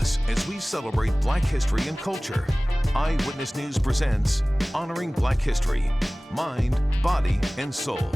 us as we celebrate Black history and culture. Eyewitness News presents Honoring Black History, Mind, Body, and Soul.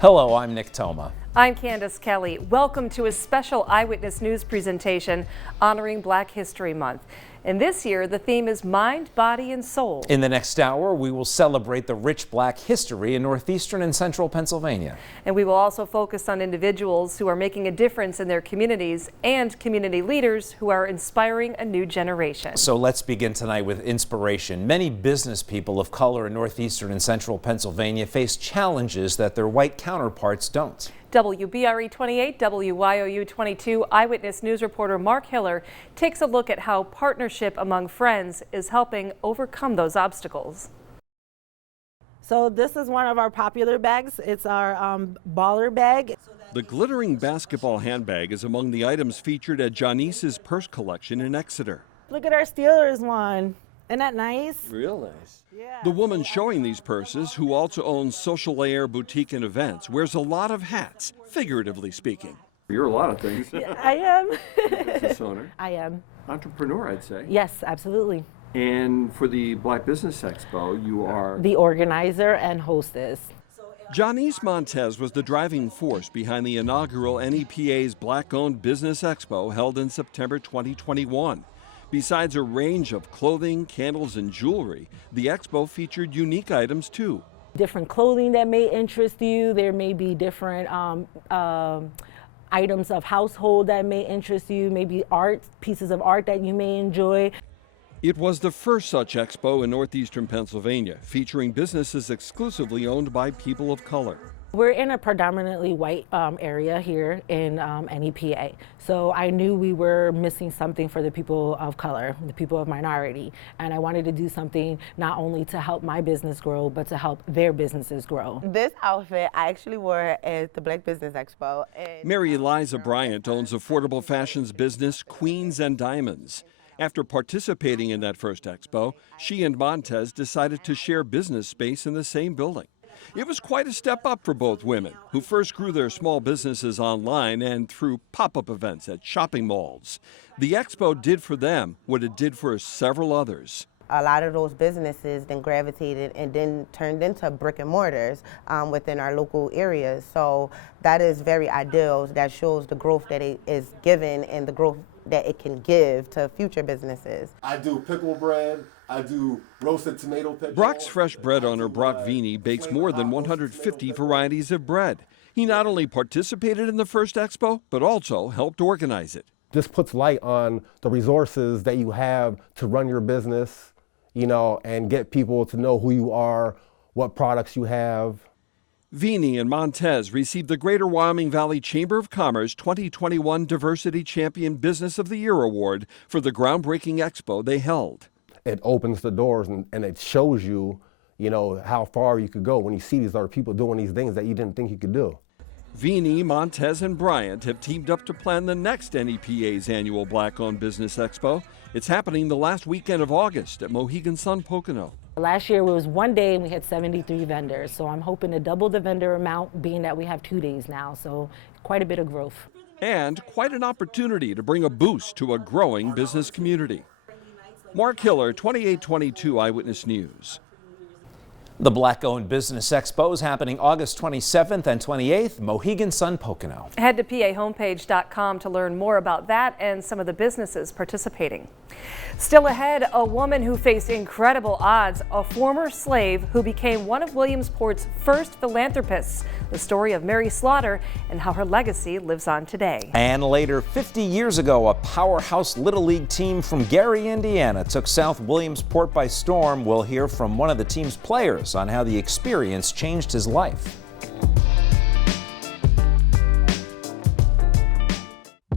Hello, I'm Nick Toma. I'm Candace Kelly. Welcome to a special Eyewitness News presentation honoring Black History Month. And this year, the theme is Mind, Body, and Soul. In the next hour, we will celebrate the rich Black history in northeastern and central Pennsylvania. And we will also focus on individuals who are making a difference in their communities and community leaders who are inspiring a new generation. So let's begin tonight with inspiration. Many business people of color in northeastern and central Pennsylvania face challenges that their white counterparts don't. WBRE 28, WYOU 22 Eyewitness News reporter Mark Hiller takes a look at how partnership among friends is helping overcome those obstacles. So this is one of our popular bags. It's our baller bag. The glittering basketball handbag is among the items featured at Janice's purse collection in Exeter. Look at our Steelers one. Isn't that nice? Real nice. Yeah. The woman showing these purses, who also owns Social Air Boutique and Events, wears a lot of hats, figuratively speaking. You're a lot of things. Yeah, I am. Business owner. I am. Entrepreneur, I'd say. Yes, absolutely. And for the Black Business Expo, you are The organizer and hostess. Janice Montez was the driving force behind the inaugural NEPA's Black-Owned Business Expo held in September 2021. Besides a range of clothing, candles, and jewelry, the expo featured unique items too. Different clothing that may interest you. There may be different items of household that may interest you, maybe art, pieces of art that you may enjoy. It was the first such expo in northeastern Pennsylvania, featuring businesses exclusively owned by people of color. We're in a predominantly white area here in NEPA, so I knew we were missing something for the people of color, the people of minority, and I wanted to do something not only to help my business grow, but to help their businesses grow. This outfit I actually wore at the Black Business Expo. Mary Eliza Bryant owns affordable fashions business Queens and Diamonds. After participating in that first expo, she and Montez decided to share business space in the same building. It was quite a step up for both women, who first grew their small businesses online and through pop-up events at shopping malls. The expo did for them what it did for several others. A lot of those businesses then gravitated and then turned into brick and mortars within our local areas. So that is very ideal. That shows the growth that it is given and the growth that it can give to future businesses. I do pickle bread. I do roasted tomato pickle. Brock's Fresh Bread owner Brock Vini bakes more than 150 varieties of bread. He not only participated in the first expo, but also helped organize it. This puts light on the resources that you have to run your business, and get people to know who you are, what products you have. Vini and Montez received the Greater Wyoming Valley Chamber of Commerce 2021 Diversity Champion Business of the Year Award for the groundbreaking expo they held. It opens the doors and it shows you, how far you could go when you see these other people doing these things that you didn't think you could do. Vini, Montez, and Bryant have teamed up to plan the next NEPA's annual Black-Owned Business Expo. It's happening the last weekend of August at Mohegan Sun Pocono. Last year it was one day and we had 73 vendors, so I'm hoping to double the vendor amount, being that we have 2 days now, so quite a bit of growth. And quite an opportunity to bring a boost to a growing business community. Mark Hiller, 2822 Eyewitness News. The Black-Owned Business Expo is happening August 27th and 28th, Mohegan Sun Pocono. Head to pahomepage.com to learn more about that and some of the businesses participating. Still ahead, a woman who faced incredible odds, a former slave who became one of Williamsport's first philanthropists. The story of Mary Slaughter and how her legacy lives on today. And later, 50 years ago, a powerhouse Little League team from Gary, Indiana took South Williamsport by storm. We'll hear from one of the team's players on how the experience changed his life.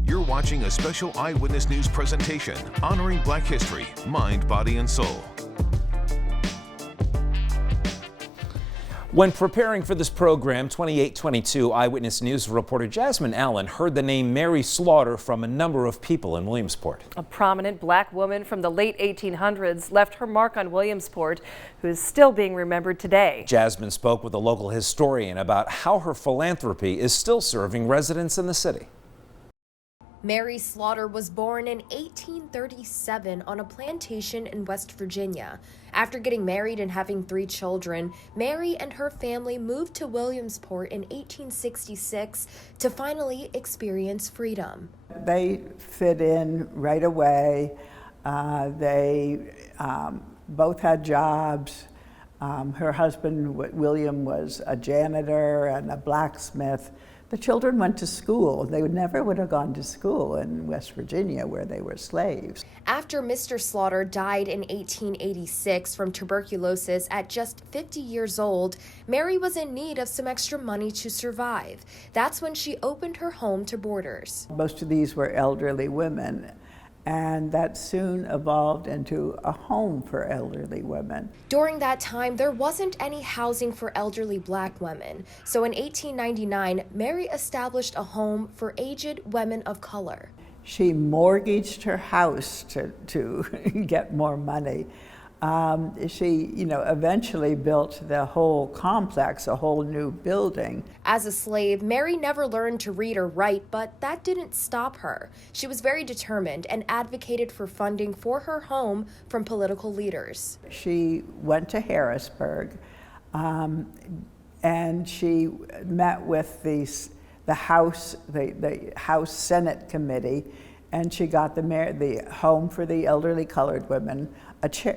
You're watching a special Eyewitness News presentation honoring Black history, mind, body, and soul. When preparing for this program, 2822 Eyewitness News reporter Jasmine Allen heard the name Mary Slaughter from a number of people in Williamsport. A prominent black woman from the late 1800s left her mark on Williamsport, who is still being remembered today. Jasmine spoke with a local historian about how her philanthropy is still serving residents in the city. Mary Slaughter was born in 1837 on a plantation in West Virginia. After getting married and having 3 children, Mary and her family moved to Williamsport in 1866 to finally experience freedom. They fit in right away. They both had jobs. Her husband, William, was a janitor and a blacksmith. The children went to school. They never would have gone to school in West Virginia where they were slaves. After Mr. Slaughter died in 1886 from tuberculosis at just 50 years old, Mary was in need of some extra money to survive. That's when she opened her home to boarders. Most of these were elderly women, and that soon evolved into a home for elderly women. During that time, there wasn't any housing for elderly Black women. So in 1899, Mary established a home for aged women of color. She mortgaged her house to get more money. She, eventually built the whole complex, a whole new building. As a slave, Mary never learned to read or write, but that didn't stop her. She was very determined and advocated for funding for her home from political leaders. She went to Harrisburg, and she met with the House Senate Committee, and she got the home for the elderly colored women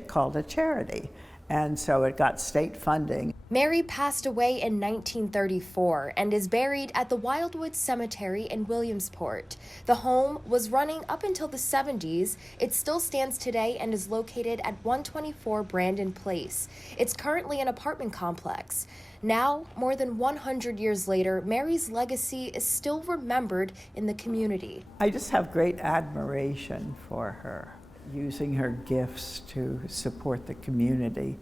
called a charity, and so it got state funding. Mary passed away in 1934 and is buried at the Wildwood Cemetery in Williamsport. The home was running up until the 70s. It still stands today and is located at 124 Brandon Place. It's currently an apartment complex. Now, more than 100 years later, Mary's legacy is still remembered in the community. I just have great admiration for her, using her gifts to support the community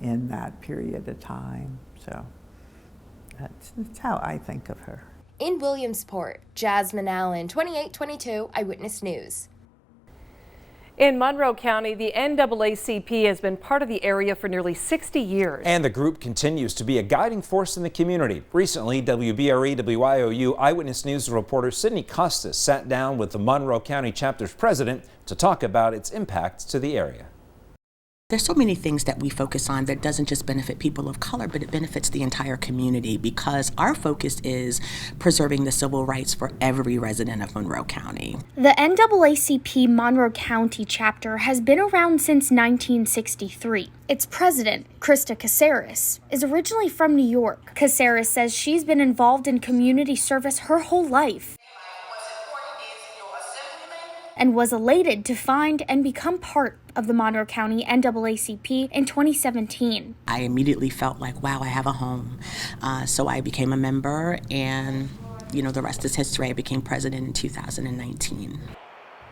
in that period of time. So that's how I think of her. In Williamsport, Jasmine Allen, 2822 Eyewitness News. In Monroe County, the NAACP has been part of the area for nearly 60 years. And the group continues to be a guiding force in the community. Recently, WBRE WIOU Eyewitness News reporter Sydney Costas sat down with the Monroe County chapter's president to talk about its impacts to the area. There's so many things that we focus on that doesn't just benefit people of color, but it benefits the entire community, because our focus is preserving the civil rights for every resident of Monroe County. The NAACP Monroe County chapter has been around since 1963. Its president, Krista Caceres, is originally from New York. Caceres says she's been involved in community service her whole life and was elated to find and become part of the Monroe County NAACP in 2017. I immediately felt like, wow, I have a home. So I became a member, and the rest is history. I became president in 2019.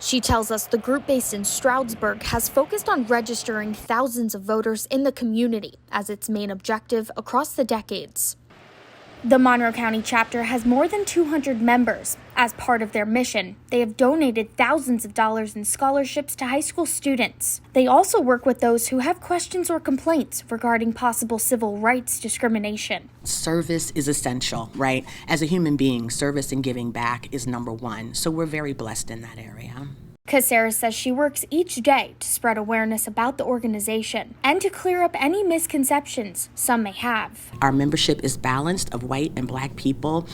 She tells us the group based in Stroudsburg has focused on registering thousands of voters in the community as its main objective across the decades. The Monroe County chapter has more than 200 members. As part of their mission, they have donated thousands of dollars in scholarships to high school students. They also work with those who have questions or complaints regarding possible civil rights discrimination. Service is essential, right? As a human being, service and giving back is number one. So we're very blessed in that area. Caceres says she works each day to spread awareness about the organization and to clear up any misconceptions some may have. Our membership is balanced of white and Black people,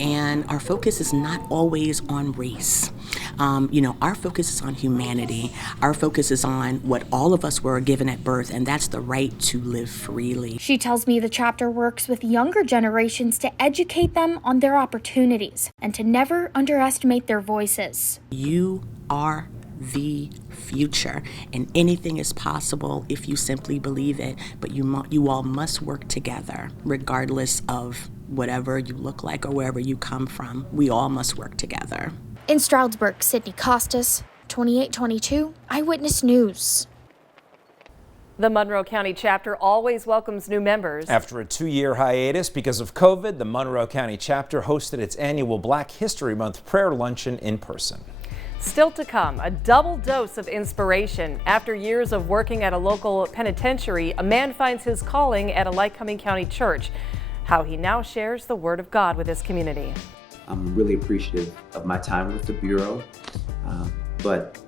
and our focus is not always on race. Our focus is on humanity. Our focus is on what all of us were given at birth, and that's the right to live freely. She tells me the chapter works with younger generations to educate them on their opportunities and to never underestimate their voices. You are the future, and anything is possible if you simply believe it, but you all must work together, regardless of whatever you look like or wherever you come from. We all must work together. In Stroudsburg, Sydney Costas, 2822 Eyewitness News. The Monroe County chapter always welcomes new members. After a 2-year hiatus because of COVID, the Monroe County chapter hosted its annual Black History Month prayer luncheon in person. Still to come, a double dose of inspiration. After years of working at a local penitentiary, a man finds his calling at a Lycoming County church. How he now shares the Word of God with his community. I'm really appreciative of my time with the Bureau, but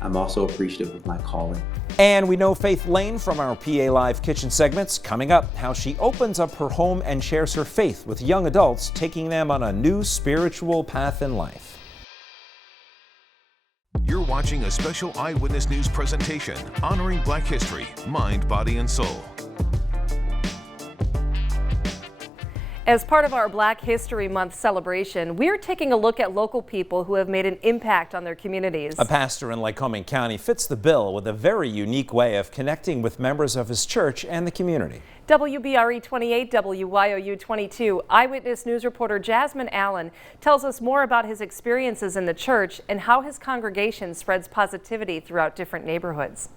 I'm also appreciative of my calling. And we know Faith Lane from our PA Live Kitchen segments. Coming up, how she opens up her home and shares her faith with young adults, taking them on a new spiritual path in life. You're watching a special Eyewitness News presentation honoring Black history, mind, body, and soul. As part of our Black History Month celebration, we're taking a look at local people who have made an impact on their communities. A pastor in Lycoming County fits the bill with a very unique way of connecting with members of his church and the community. WBRE 28, WYOU 22 Eyewitness News reporter Jasmine Allen tells us more about his experiences in the church and how his congregation spreads positivity throughout different neighborhoods.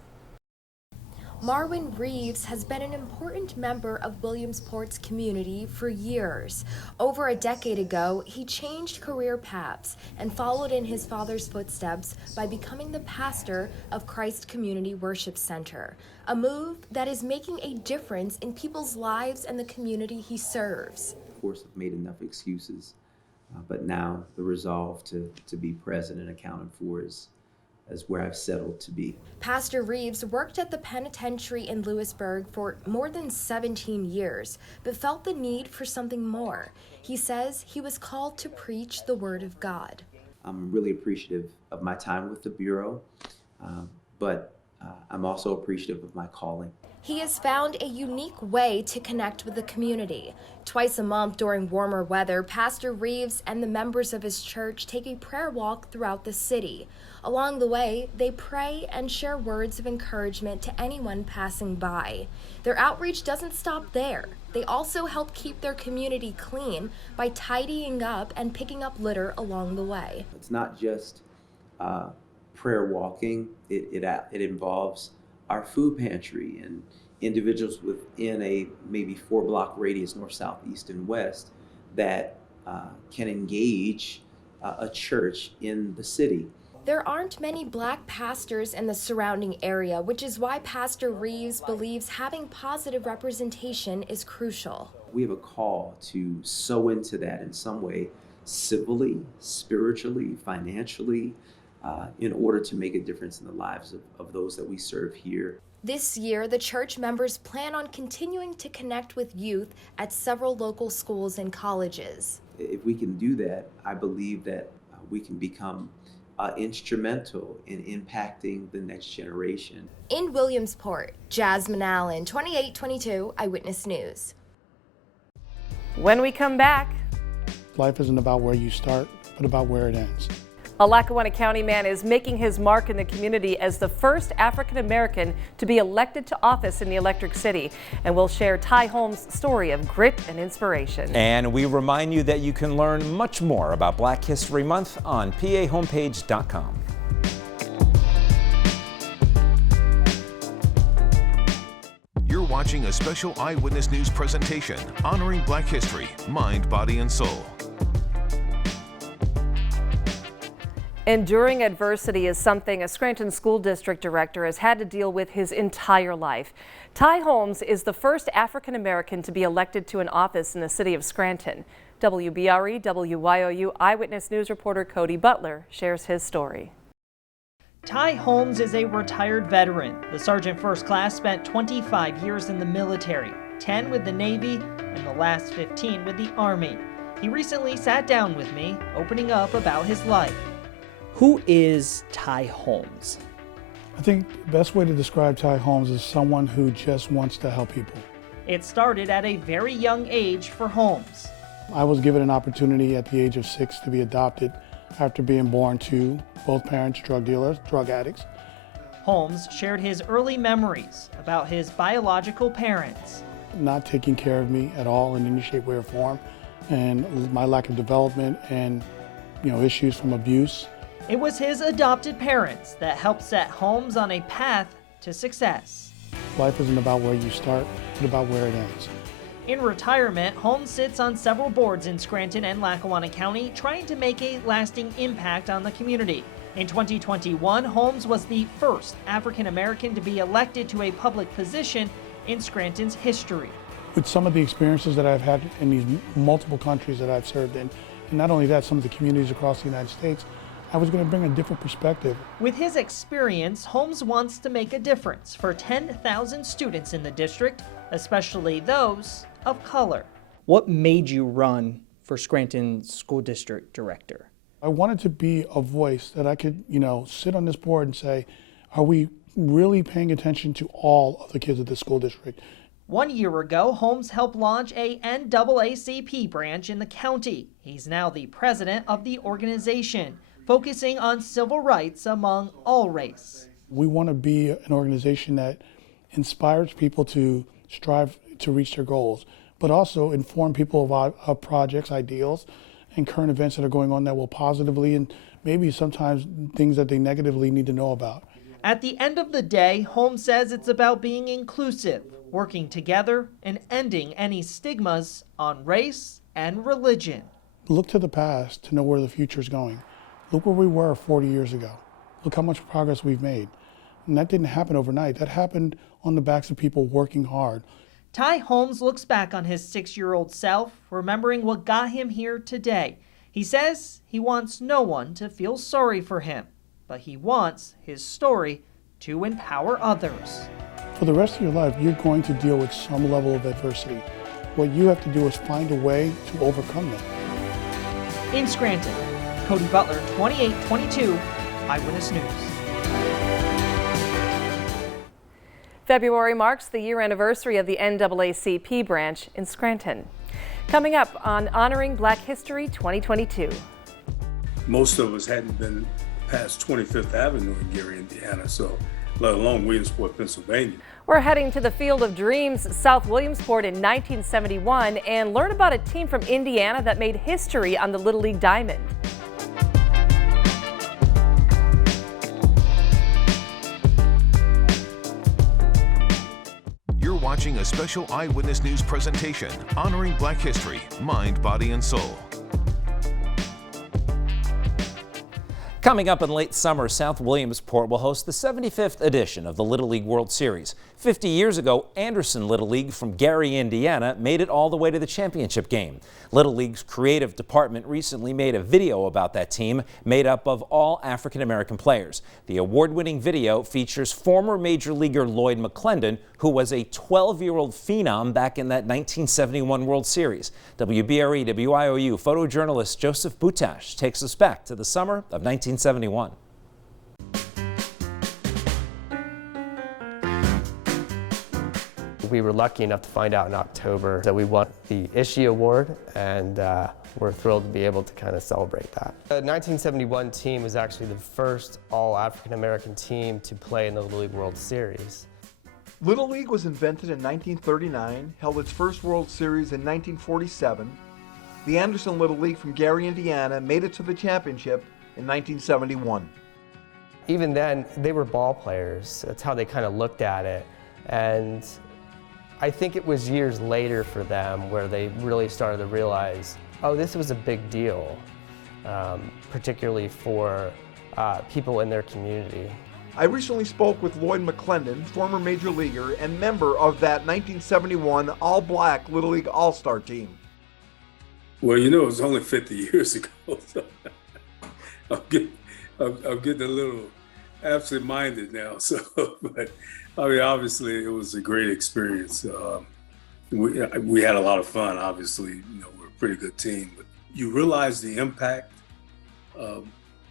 Marwin Reeves has been an important member of Williamsport's community for years. Over a decade ago, he changed career paths and followed in his father's footsteps by becoming the pastor of Christ Community Worship Center, a move that is making a difference in people's lives and the community he serves. Of course, I've made enough excuses, but now the resolve to be present and accounted for is where I've settled to be. Pastor Reeves worked at the penitentiary in Lewisburg for more than 17 years, but felt the need for something more. He says he was called to preach the Word of God. I'm really appreciative of my time with the Bureau, but I'm also appreciative of my calling. He has found a unique way to connect with the community. Twice a month during warmer weather, Pastor Reeves and the members of his church take a prayer walk throughout the city. Along the way, they pray and share words of encouragement to anyone passing by. Their outreach doesn't stop there. They also help keep their community clean by tidying up and picking up litter along the way. It's not just prayer walking. It involves our food pantry and individuals within a maybe 4-block radius, north, south, east, and west, that can engage a church in the city. There aren't many Black pastors in the surrounding area, which is why Pastor Reeves believes having positive representation is crucial. We have a call to sow into that in some way, civilly, spiritually, financially, in order to make a difference in the lives of those that we serve here. This year, the church members plan on continuing to connect with youth at several local schools and colleges. If we can do that, I believe that we can become instrumental in impacting the next generation. In Williamsport, Jasmine Allen, 2822 Eyewitness News. When we come back, life isn't about where you start, but about where it ends. A Lackawanna County man is making his mark in the community as the first African American to be elected to office in the Electric City. And we'll share Ty Holmes' story of grit and inspiration. And we remind you that you can learn much more about Black History Month on pahomepage.com. You're watching a special Eyewitness News presentation honoring Black history, mind, body, and soul. Enduring adversity is something a Scranton School District director has had to deal with his entire life. Ty Holmes is the first African American to be elected to an office in the city of Scranton. WBRE, WYOU Eyewitness News reporter Cody Butler shares his story. Ty Holmes is a retired veteran. The Sergeant First Class spent 25 years in the military, 10 with the Navy, and the last 15 with the Army. He recently sat down with me, opening up about his life. Who is Ty Holmes? I think the best way to describe Ty Holmes is someone who just wants to help people. It started at a very young age for Holmes. I was given an opportunity at the age of 6 to be adopted after being born to both parents drug dealers, drug addicts. Holmes shared his early memories about his biological parents. Not taking care of me at all in any shape, way, or form, and my lack of development and issues from abuse. It was his adopted parents that helped set Holmes on a path to success. Life isn't about where you start, but about where it ends. In retirement, Holmes sits on several boards in Scranton and Lackawanna County, trying to make a lasting impact on the community. In 2021, Holmes was the first African American to be elected to a public position in Scranton's history. With some of the experiences that I've had in these multiple countries that I've served in, And not only that, some of the communities across the United States, I was going to bring a different perspective. With his experience, Holmes wants to make a difference for 10,000 students in the district, especially those of color. What made you run for Scranton School District Director? I wanted to be a voice that I could, sit on this board and say, are we really paying attention to all of the kids of the school district? 1 year ago, Holmes helped launch a NAACP branch in the county. He's now the president of the organization, focusing on civil rights among all race. We want to be an organization that inspires people to strive to reach their goals, but also inform people of projects, ideals, and current events that are going on that will positively and maybe sometimes things that they negatively need to know about. At the end of the day, Holmes says it's about being inclusive, working together, and ending any stigmas on race and religion. Look to the past to know where the future is going. Look where we were 40 years ago. Look how much progress we've made. And that didn't happen overnight. That happened on the backs of people working hard. Ty Holmes looks back on his 6-year-old self, remembering what got him here today. He says he wants no one to feel sorry for him, but he wants his story to empower others. For the rest of your life, you're going to deal with some level of adversity. What you have to do is find a way to overcome them. In Scranton, Cody Butler, 2822, Eyewitness News. February marks the year anniversary of the NAACP branch in Scranton. Coming up on Honoring Black History 2022. Most of us hadn't been past 25th Avenue in Gary, Indiana, so let alone Williamsport, Pennsylvania. We're heading to the Field of Dreams, South Williamsport in 1971, and learn about a team from Indiana that made history on the Little League Diamond. You're watching a special Eyewitness News presentation honoring Black history, mind, body, and soul. Coming up in late summer, South Williamsport will host the 75th edition of the Little League World Series. 50 years ago, Anderson Little League from Gary, Indiana, made it all the way to the championship game. Little League's creative department recently made a video about that team made up of all African-American players. The award-winning video features former Major Leaguer Lloyd McClendon, who was a 12-year-old phenom back in that 1971 World Series. WBRE WIOU photojournalist Joseph Butash takes us back to the summer of 1971. We were lucky enough to find out in October that we won the Ishii Award, and we're thrilled to be able to kind of celebrate that. The 1971 team was actually the first all African-American team to play in the Little League World Series. Little League was invented in 1939, held its first World Series in 1947. The Anderson Little League from Gary, Indiana made it to the championship in 1971. Even then, they were ball players. That's how they kind of looked at it. And I think it was years later for them where they really started to realize, oh, this was a big deal, particularly for people in their community. I recently spoke with Lloyd McClendon, former major leaguer and member of that 1971 all-black Little League All-Star team. Well, it was only 50 years ago, so I'm getting a little absent-minded now. So, but I mean, obviously, it was a great experience. We had a lot of fun. Obviously, we're a pretty good team. But you realize the impact of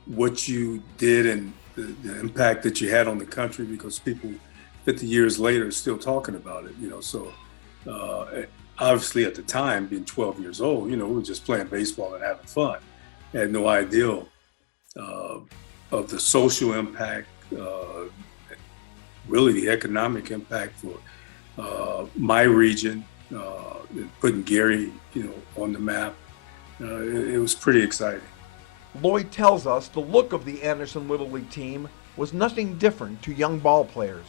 what you did and the impact that you had on the country, because people 50 years later are still talking about it. So obviously at the time, being 12 years old, we were just playing baseball and having fun. I had no idea of the social impact, really the economic impact for my region, putting Gary, on the map. It was pretty exciting. Lloyd tells us the look of the Anderson Little League team was nothing different to young ball players.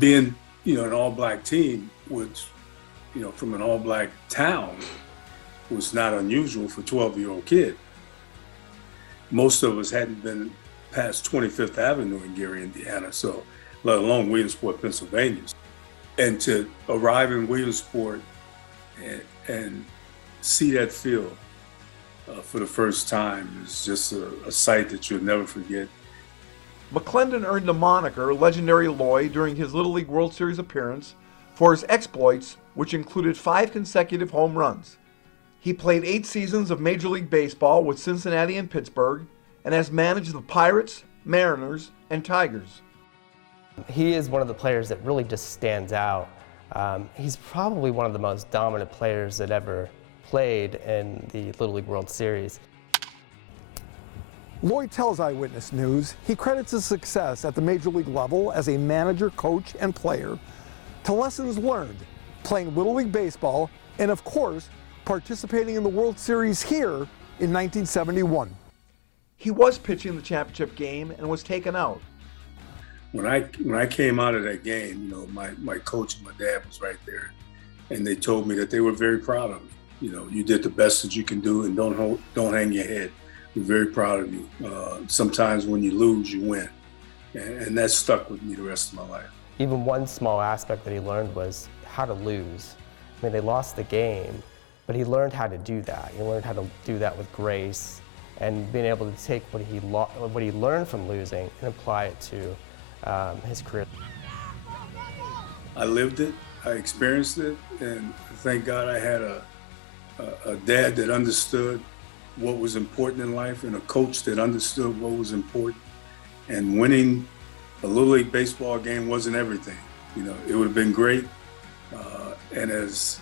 Being, an all-black team, which, from an all-black town, was not unusual for a 12-year-old kid. Most of us hadn't been past 25th Avenue in Gary, Indiana, so let alone Williamsport, Pennsylvania. And to arrive in Williamsport and see that field, for the first time is just a sight that you'll never forget. McClendon earned the moniker Legendary Lloyd during his Little League World Series appearance for his exploits, which included 5 consecutive home runs. He played 8 seasons of Major League Baseball with Cincinnati and Pittsburgh, and has managed the Pirates, Mariners, and Tigers. He is one of the players that really just stands out. He's probably one of the most dominant players that ever played in the Little League World Series. Lloyd tells Eyewitness News he credits his success at the major league level as a manager, coach, and player to lessons learned playing Little League Baseball and, of course, participating in the World Series here in 1971. He was pitching the championship game and was taken out. When I came out of that game, you know, my coach and my dad was right there, and they told me that they were very proud of me. You know, you did the best that you can do, and don't hang your head. We're very proud of you. Sometimes when you lose, you win, and that stuck with me the rest of my life. Even one small aspect that he learned was how to lose. I mean, they lost the game, but he learned how to do that. He learned how to do that with grace, and being able to take what he learned from losing and apply it to his career. I lived it, I experienced it, and thank God I had a dad that understood what was important in life and a coach that understood what was important. And winning a Little League baseball game wasn't everything. You know, it would have been great. And as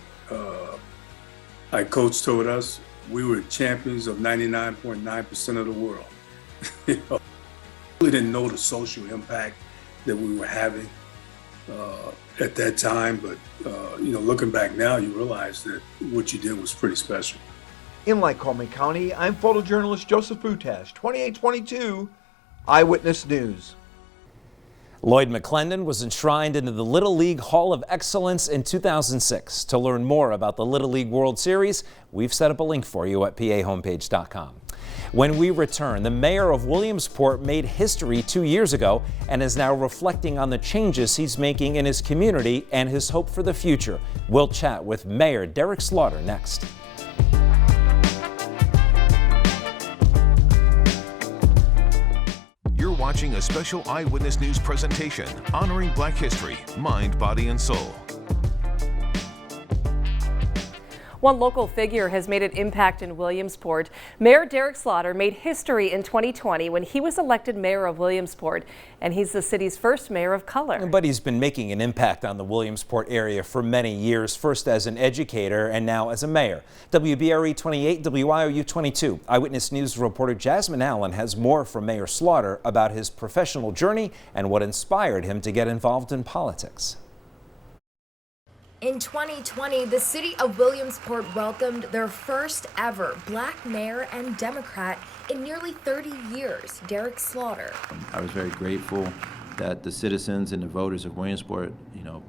our coach told us, we were champions of 99.9% of the world. You know, we didn't know the social impact that we were having at that time, but you know, looking back now, you realize that what you did was pretty special. In Lycoming County, I'm photojournalist Joseph Butash, 2822 Eyewitness News. Lloyd McClendon was enshrined into the Little League Hall of Excellence in 2006. To learn more about the Little League World Series, we've set up a link for you at pahomepage.com. When we return, the mayor of Williamsport made history 2 years ago and is now reflecting on the changes he's making in his community and his hope for the future. We'll chat with Mayor Derek Slaughter next. You're watching a special Eyewitness News presentation honoring Black history, mind, body, and soul. One local figure has made an impact in Williamsport. Mayor Derek Slaughter made history in 2020 when he was elected mayor of Williamsport, and he's the city's first mayor of color. But he's been making an impact on the Williamsport area for many years, first as an educator and now as a mayor. WBRE 28, WIOU 22. Eyewitness News reporter Jasmine Allen has more from Mayor Slaughter about his professional journey and what inspired him to get involved in politics. In 2020, the city of Williamsport welcomed their first ever Black mayor and Democrat in nearly 30 years, Derek Slaughter. I was very grateful that the citizens and the voters of Williamsport,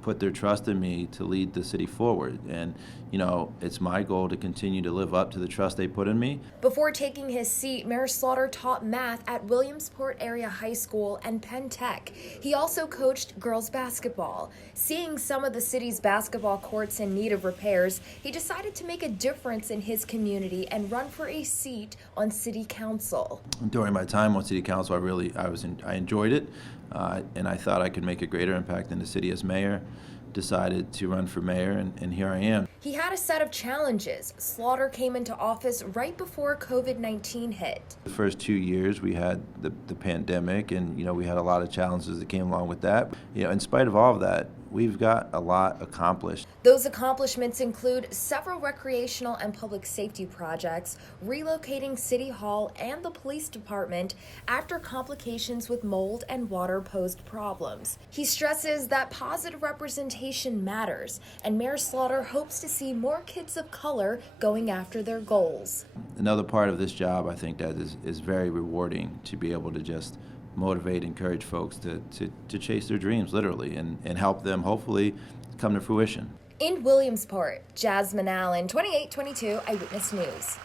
put their trust in me to lead the city forward. And, it's my goal to continue to live up to the trust they put in me. Before taking his seat, Mayor Slaughter taught math at Williamsport Area High School and Penn Tech. He also coached girls basketball. Seeing some of the city's basketball courts in need of repairs, he decided to make a difference in his community and run for a seat on city council. During my time on city council, I enjoyed it. And I thought I could make a greater impact in the city as mayor. Decided to run for mayor, and here I am. He had a set of challenges. Slaughter came into office right before COVID-19 hit. The first 2 years we had the pandemic, and we had a lot of challenges that came along with that. In spite of all of that, we've got a lot accomplished. Those accomplishments include several recreational and public safety projects, relocating City Hall and the police department after complications with mold and water posed problems. He stresses that positive representation matters, and Mayor Slaughter hopes to see more kids of color going after their goals. Another part of this job, I think, that is very rewarding, to be able to just motivate, encourage folks to chase their dreams, literally, and help them hopefully come to fruition. In Williamsport, Jasmine Allen, 2822 Eyewitness News.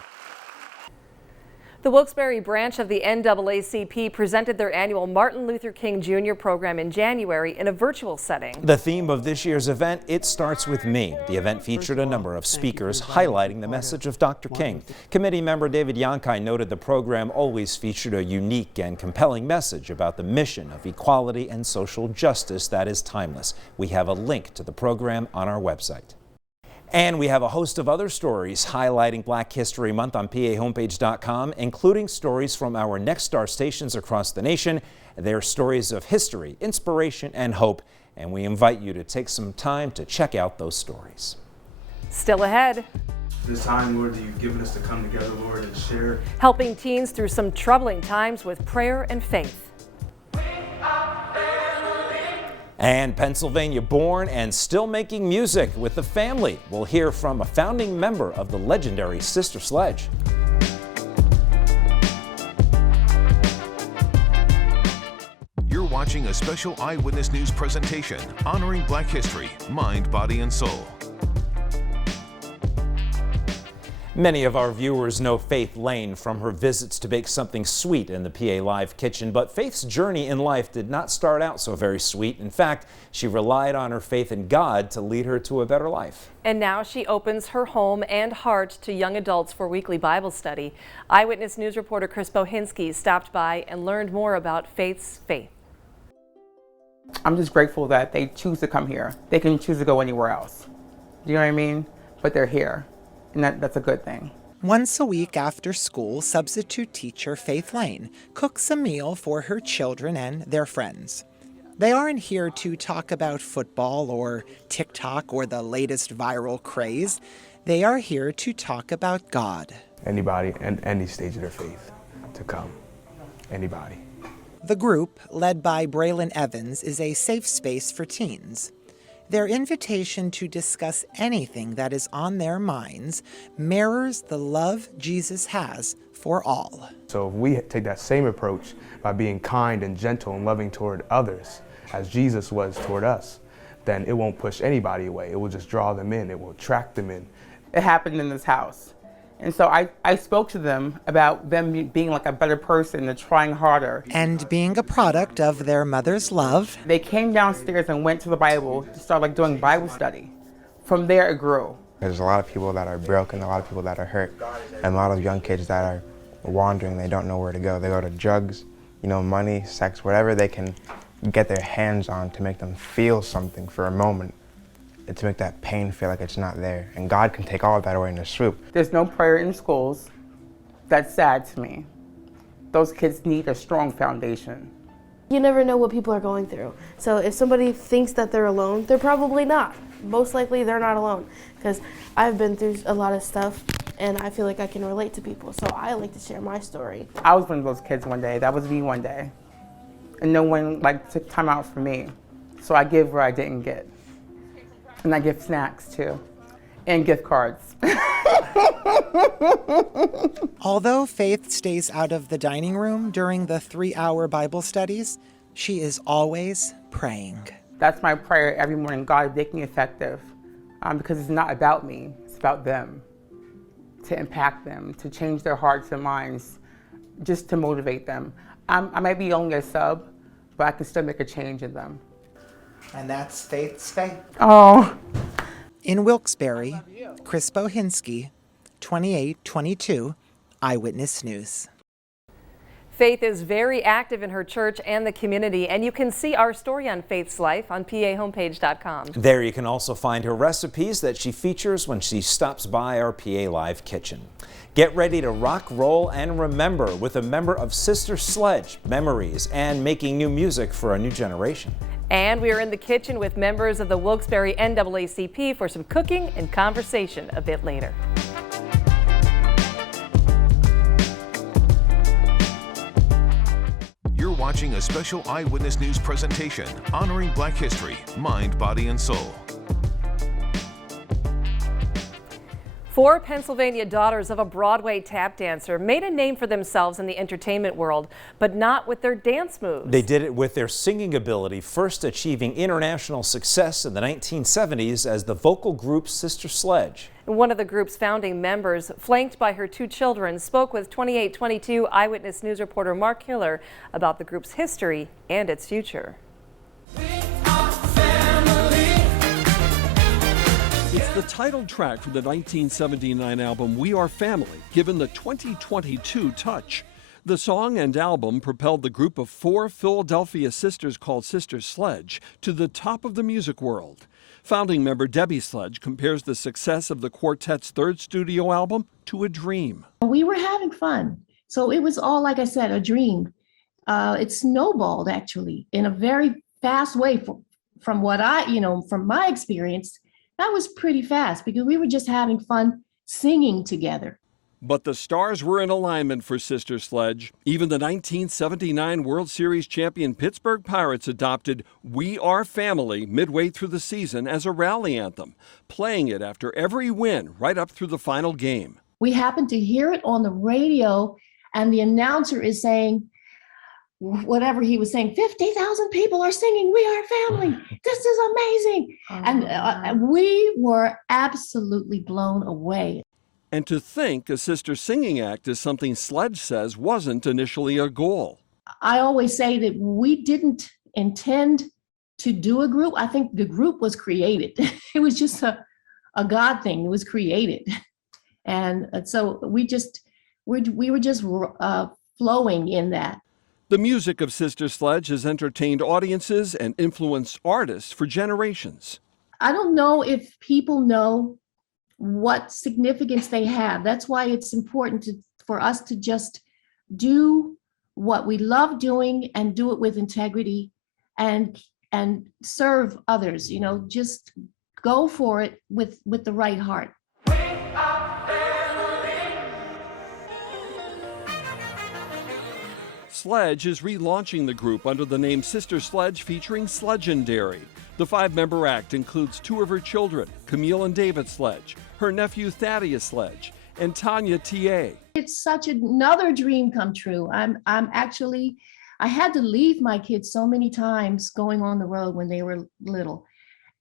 The Wilkes-Barre branch of the NAACP presented their annual Martin Luther King Jr. program in January in a virtual setting. The theme of this year's event, It Starts With Me. The event featured a number of speakers highlighting the message of Dr. King. Committee member David Yonkai noted the program always featured a unique and compelling message about the mission of equality and social justice that is timeless. We have a link to the program on our website. And we have a host of other stories highlighting Black History Month on PAHomepage.com, including stories from our Next Star stations across the nation. They're stories of history, inspiration, and hope, and we invite you to take some time to check out those stories. Still ahead. This time, Lord, that you've given us to come together, Lord, and share. Helping teens through some troubling times with prayer and faith. And Pennsylvania born and still making music with the family. We'll hear from a founding member of the legendary Sister Sledge. You're watching a special Eyewitness News presentation honoring Black history, mind, body, and soul. Many of our viewers know Faith Lane from her visits to bake something sweet in the PA Live kitchen, but Faith's journey in life did not start out so very sweet. In fact, she relied on her faith in God to lead her to a better life. And now she opens her home and heart to young adults for weekly Bible study. Eyewitness News reporter Chris Bohinski stopped by and learned more about Faith's faith. I'm just grateful that they choose to come here. They can choose to go anywhere else. Do you know what I mean? But they're here. And that's a good thing. Once a week after school, substitute teacher Faith Lane cooks a meal for her children and their friends. They aren't here to talk about football or TikTok or the latest viral craze. They are here to talk about God. Anybody in any stage of their faith to come. Anybody. The group, led by Braylon Evans, is a safe space for teens. Their invitation to discuss anything that is on their minds mirrors the love Jesus has for all. So if we take that same approach by being kind and gentle and loving toward others, as Jesus was toward us, then it won't push anybody away. It will just draw them in. It will attract them in. It happened in this house. And so I spoke to them about them being like a better person and trying harder. And being a product of their mother's love. They came downstairs and went to the Bible to start doing Bible study. From there it grew. There's a lot of people that are broken, a lot of people that are hurt, and a lot of young kids that are wandering. They don't know where to go. They go to drugs, money, sex, whatever they can get their hands on to make them feel something for a moment. To make that pain feel like it's not there. And God can take all of that away in a swoop. There's no prayer in schools. That's sad to me. Those kids need a strong foundation. You never know what people are going through. So if somebody thinks that they're alone, they're probably not. Most likely they're not alone. Because I've been through a lot of stuff and I feel like I can relate to people. So I like to share my story. I was one of those kids one day. That was me one day. And no one took time out for me. So I give where I didn't get. And I give snacks too, and gift cards. Although Faith stays out of the dining room during the 3-hour Bible studies, she is always praying. That's my prayer every morning. God, make me effective, because it's not about me, it's about them. To impact them, to change their hearts and minds, just to motivate them. I might be only a sub, but I can still make a change in them. And that's Faith's faith. Oh. In Wilkes-Barre, Chris Bohinski, 2822 Eyewitness News. Faith is very active in her church and the community, and you can see our story on Faith's life on PAHomepage.com. There you can also find her recipes that she features when she stops by our PA Live kitchen. Get ready to rock, roll, and remember with a member of Sister Sledge, memories, and making new music for a new generation. And we are in the kitchen with members of the Wilkes-Barre NAACP for some cooking and conversation a bit later. You're watching a special Eyewitness News presentation honoring Black history, mind, body, and soul. Four Pennsylvania daughters of a Broadway tap dancer made a name for themselves in the entertainment world, but not with their dance moves. They did it with their singing ability, first achieving international success in the 1970s as the vocal group Sister Sledge. One of the group's founding members, flanked by her two children, spoke with 2822 Eyewitness News reporter Mark Hiller about the group's history and its future. It's the title track from the 1979 album We Are Family, given the 2022 touch. The song and album propelled the group of four Philadelphia sisters called Sister Sledge to the top of the music world. Founding member Debbie Sledge compares the success of the quartet's third studio album to a dream. We were having fun, so it was all, like I said, a dream. It snowballed actually in a very fast way from what from my experience. That was pretty fast because we were just having fun singing together. But the stars were in alignment for Sister Sledge. Even the 1979 World Series champion Pittsburgh Pirates adopted We Are Family midway through the season as a rally anthem, playing it after every win right up through the final game. We happened to hear it on the radio, and the announcer is saying, whatever he was saying, 50,000 people are singing We Are Family. This is amazing. And we were absolutely blown away. And to think a sister singing act is something Sledge says wasn't initially a goal. I always say that we didn't intend to do a group. I think the group was created. It was just a God thing. It was created. And so we were just flowing in that. The music of Sister Sledge has entertained audiences and influenced artists for generations. I don't know if people know what significance they have. That's why it's important for us to just do what we love doing and do it with integrity and serve others. Just go for it with the right heart. Sledge is relaunching the group under the name Sister Sledge, featuring Sledgendary. The five-member act includes two of her children, Camille and David Sledge, her nephew Thaddeus Sledge, and Tanya T.A. It's such another dream come true. I had to leave my kids so many times going on the road when they were little.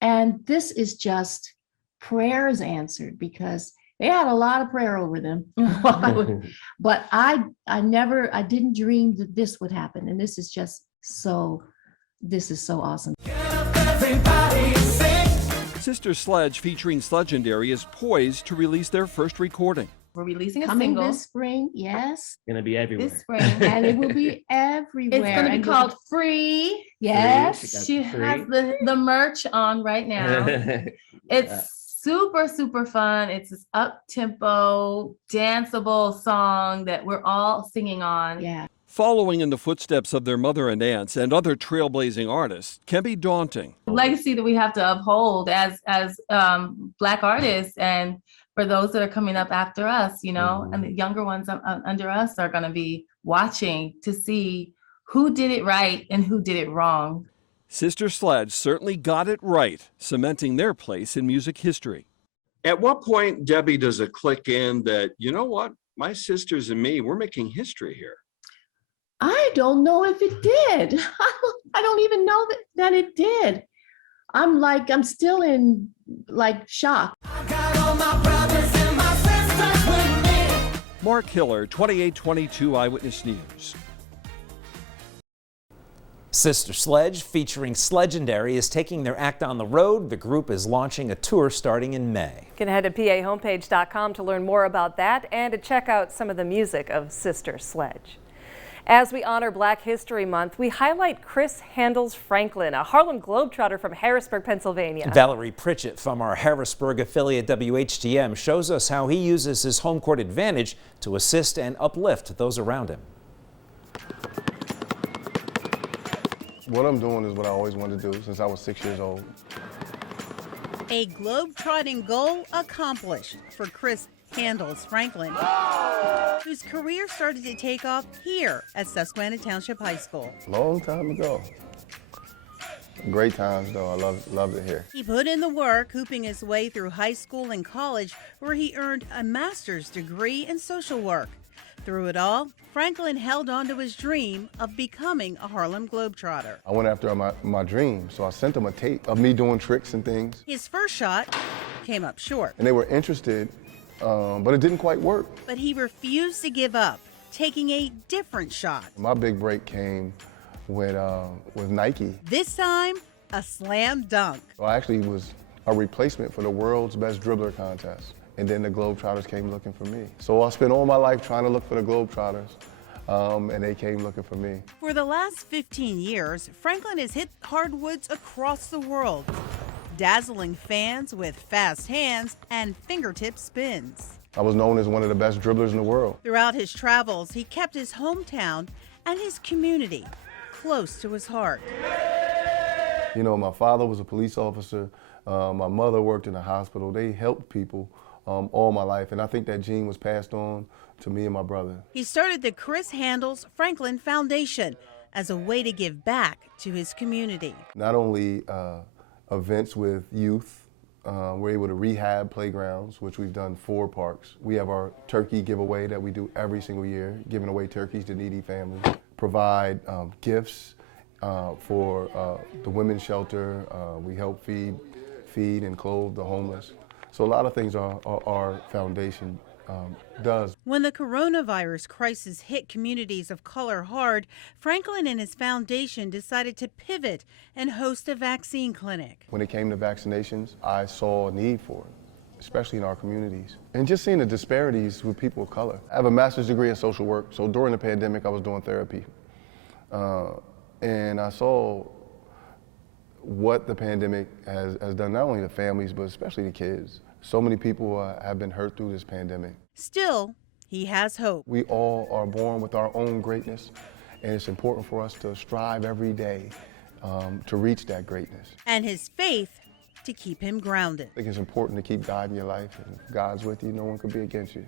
And this is just prayers answered because they had a lot of prayer over them. But I didn't dream that this would happen. And this is so awesome. Sister Sledge, featuring Sledgendary, is poised to release their first recording. We're releasing a single this spring, yes. Gonna be everywhere. This spring, and it will be everywhere. It's gonna be called Free. Yes. She has the merch on right now. It's super fun. It's this up-tempo, danceable song that we're all singing on. Yeah. Following in the footsteps of their mother and aunts and other trailblazing artists can be daunting. Legacy that we have to uphold as Black artists, and for those that are coming up after us, and the younger ones under us are going to be watching to see who did it right and who did it wrong. Sister Sledge certainly got it right, cementing their place in music history. At what point, Debbie, does it click in that, you know what, my sisters and me, we're making history here? I don't know if it did. I don't even know that it did. I'm still in shock. Mark Hiller, 2822 Eyewitness News. Sister Sledge, featuring Sledgendary, is taking their act on the road. The group is launching a tour starting in May. You can head to pahomepage.com to learn more about that and to check out some of the music of Sister Sledge. As we honor Black History Month, we highlight Chris Handles Franklin, a Harlem Globetrotter from Harrisburg, Pennsylvania. Valerie Pritchett from our Harrisburg affiliate WHTM shows us how he uses his home court advantage to assist and uplift those around him. What I'm doing is what I always wanted to do since I was 6 years old. A globe-trotting goal accomplished for Chris Handles Franklin, whose career started to take off here at Susquehanna Township High School. Long time ago. Great times, though. I loved it here. He put in the work, hooping his way through high school and college, where he earned a master's degree in social work. Through it all, Franklin held on to his dream of becoming a Harlem Globetrotter. I went after my dream, so I sent them a tape of me doing tricks and things. His first shot came up short. And they were interested, but it didn't quite work. But he refused to give up, taking a different shot. My big break came with Nike. This time, a slam dunk. So I actually was a replacement for the world's best dribbler contest. And then the Globetrotters came looking for me. So I spent all my life trying to look for the Globetrotters, and they came looking for me. For the last 15 years, Franklin has hit hardwoods across the world, dazzling fans with fast hands and fingertip spins. I was known as one of the best dribblers in the world. Throughout his travels, he kept his hometown and his community close to his heart. You know, my father was a police officer. My mother worked in a hospital. They helped people all my life, and I think that gene was passed on to me and my brother. He started the Chris Handles Franklin Foundation as a way to give back to his community. Not only events with youth, we're able to rehab playgrounds, which we've done 4 parks. We have our turkey giveaway that we do every single year, giving away turkeys to needy families. Provide gifts for the women's shelter. We help feed and clothe the homeless. So a lot of things our foundation does. When the coronavirus crisis hit communities of color hard, Franklin and his foundation decided to pivot and host a vaccine clinic. When it came to vaccinations, I saw a need for it, especially in our communities. And just seeing the disparities with people of color. I have a master's degree in social work, so during the pandemic I was doing therapy. And I saw what the pandemic has done, not only to families, but especially to kids. So many people have been hurt through this pandemic. Still, he has hope. We all are born with our own greatness, and it's important for us to strive every day to reach that greatness. And his faith to keep him grounded. I think it's important to keep God in your life, and if God's with you, no one could be against you.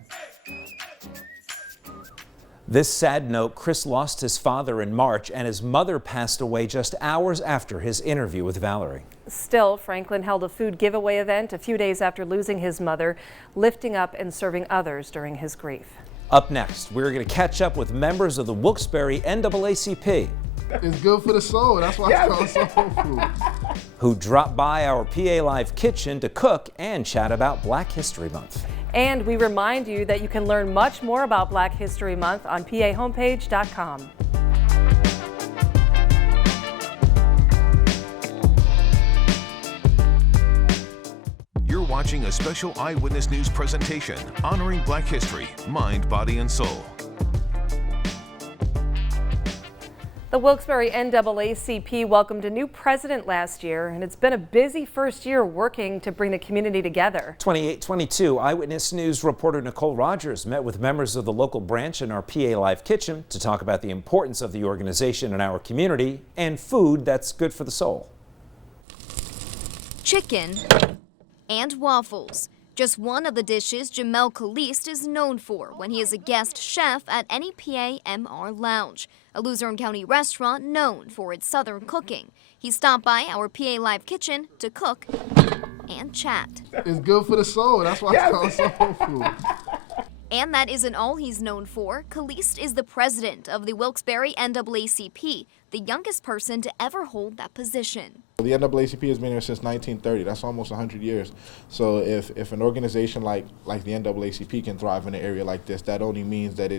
This sad note, Chris lost his father in March, and his mother passed away just hours after his interview with Valerie. Still, Franklin held a food giveaway event a few days after losing his mother, lifting up and serving others during his grief. Up next, we're going to catch up with members of the Wilkes-Barre NAACP. It's good for the soul. That's why it's called soul food. Who dropped by our PA Live kitchen to cook and chat about Black History Month. And we remind you that you can learn much more about Black History Month on PAHomepage.com. You're watching a special Eyewitness News presentation honoring Black history, mind, body, and soul. The Wilkes-Barre NAACP welcomed a new president last year, and it's been a busy first year working to bring the community together. 2822 Eyewitness News reporter Nicole Rogers met with members of the local branch in our PA Live kitchen to talk about the importance of the organization in our community and food that's good for the soul. Chicken and waffles. Just one of the dishes Jamel Caliste is known for when he is a guest chef at any PA MR Lounge, a Luzerne County restaurant known for its southern cooking. He stopped by our PA Live kitchen to cook and chat. It's good for the soul. That's why it's called soul food. And that isn't all he's known for. Caliste is the president of the Wilkes-Barre NAACP, the youngest person to ever hold that position. The NAACP has been here since 1930. That's almost 100 years. So if an organization like the NAACP can thrive in an area like this, that only means that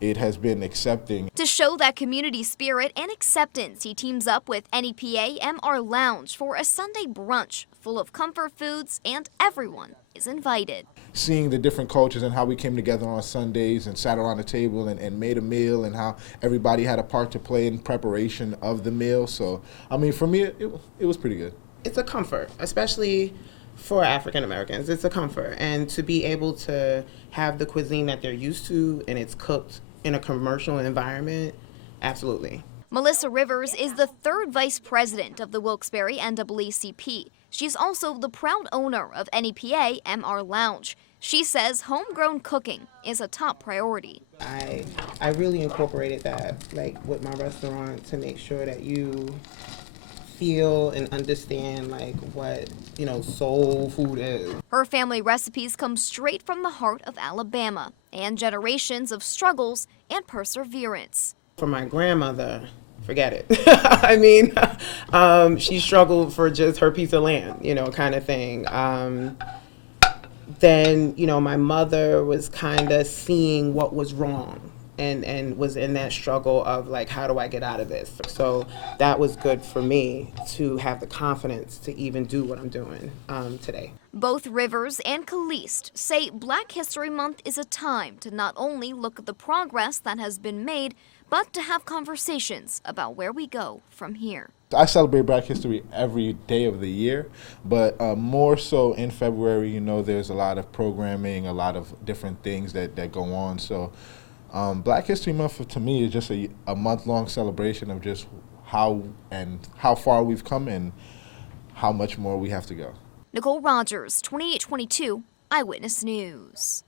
it has been accepting. To show that community spirit and acceptance, he teams up with NEPA MR Lounge for a Sunday brunch full of comfort foods, and everyone is invited. Seeing the different cultures and how we came together on Sundays and sat around the table and made a meal, and how everybody had a part to play in preparation of the meal. So, I mean, for me, it was pretty good. It's a comfort, especially for African Americans. It's a comfort. And to be able to have the cuisine that they're used to and it's cooked in a commercial environment, absolutely. Melissa Rivers is the third vice president of the Wilkes-Barre NAACP. She's also the proud owner of NEPA MR Lounge. She says homegrown cooking is a top priority. I really incorporated that, like with my restaurant, to make sure that you feel and understand like what, soul food is. Her family recipes come straight from the heart of Alabama and generations of struggles and perseverance. For my grandmother, forget it. I mean, she struggled for just her piece of land, kind of thing. Then, my mother was kind of seeing what was wrong and was in that struggle of like, how do I get out of this? So that was good for me to have the confidence to even do what I'm doing today. Both Rivers and Caliste say Black History Month is a time to not only look at the progress that has been made, but to have conversations about where we go from here. I celebrate Black History every day of the year, but more so in February, there's a lot of programming, a lot of different things that go on. So Black History Month to me is just a month-long celebration of just how far we've come and how much more we have to go. Nicole Rogers, 2822 Eyewitness News.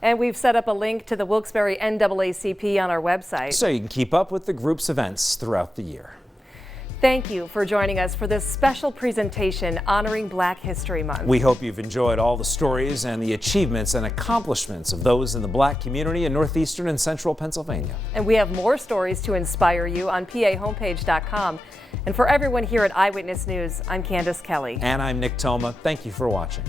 And we've set up a link to the Wilkes-Barre NAACP on our website, so you can keep up with the group's events throughout the year. Thank you for joining us for this special presentation honoring Black History Month. We hope you've enjoyed all the stories and the achievements and accomplishments of those in the Black community in northeastern and central Pennsylvania. And we have more stories to inspire you on PAHomepage.com. And for everyone here at Eyewitness News, I'm Candace Kelly. And I'm Nick Toma. Thank you for watching.